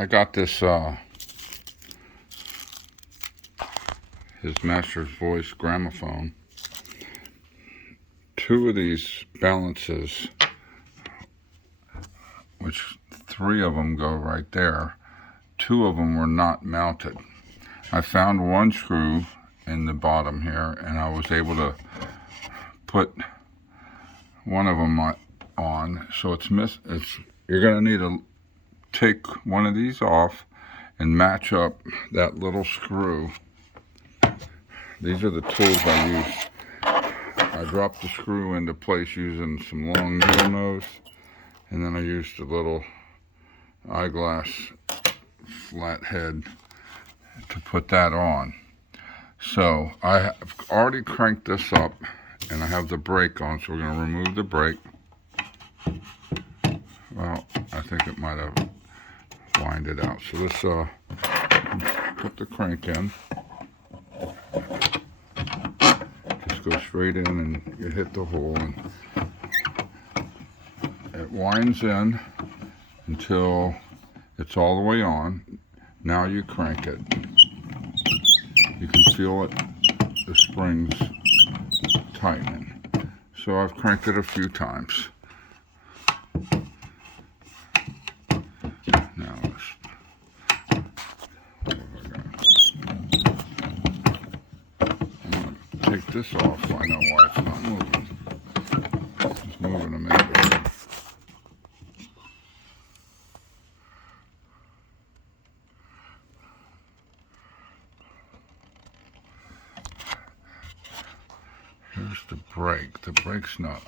I got this His Master's Voice Gramaphone. Two of these balances, which 3 of them go right there, 2 of them were not mounted. I found one screw in the bottom here, and I was able to put one of them on. So you're going to need to take one of these off and match up that little screw. These are the tools I use. I dropped the screw into place using some long needle nose, and then I used a little eyeglass flat head to put that on. So I have already cranked this up, and I have the brake on, so we're going to remove the brake. Well, I think it might have winded out. So let's put the crank in. Just go straight in and you hit the hole, and it winds in until it's all the way on. Now you crank it. You can feel it, the springs tightening. So I've cranked it a few times. Now I'm going to take this off so I know why it's not moving. It's moving a minute. Here's the brake. The brake's not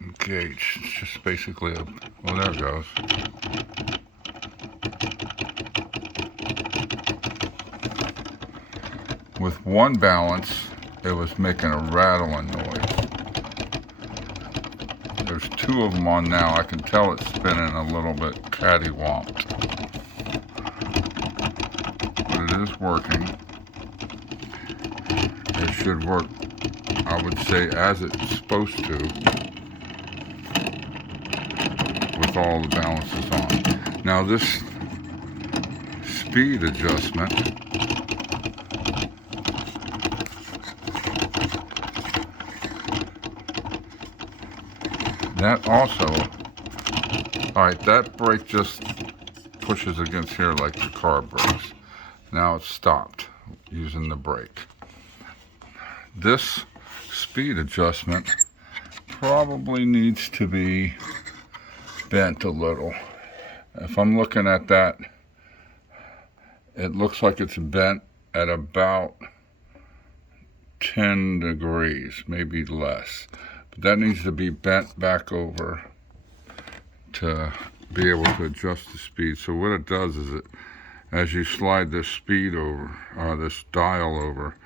engaged. It's just basically well, there it goes. With one balance, it was making a rattling noise. There's 2 of them on now. I can tell it's spinning a little bit cattywamped. But it is working. It should work, I would say, as it's supposed to, with all the balances on. Now this speed adjustment, that also, alright, that brake just pushes against here like the car brakes. Now it's stopped using the brake. This speed adjustment probably needs to be bent a little. If I'm looking at that, it looks like it's bent at about 10 degrees, maybe less. But that needs to be bent back over to be able to adjust the speed. So what it does is as you slide this speed over, this dial over,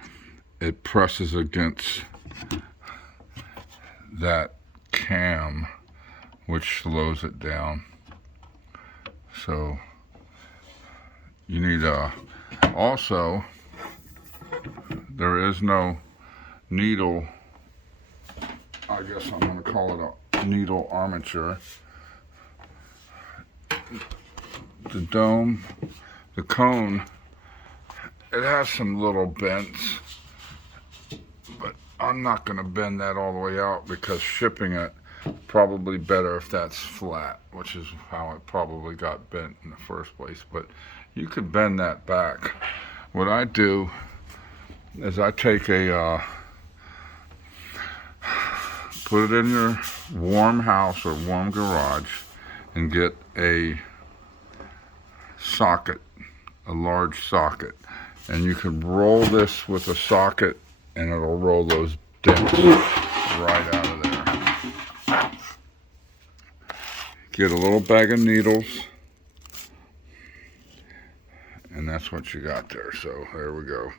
it presses against that cam, which slows it down. So you need also, there is no needle, I guess I'm going to call it a needle armature. The dome, the cone, it has some little bends, but I'm not going to bend that all the way out because shipping it, probably better if that's flat, which is how it probably got bent in the first place. But you could bend that back. What I do is I take put it in your warm house or warm garage and get a socket, a large socket, and you can roll this with a socket and it'll roll those dents right out of there. Get a little bag of needles, and that's what you got there. So there we go.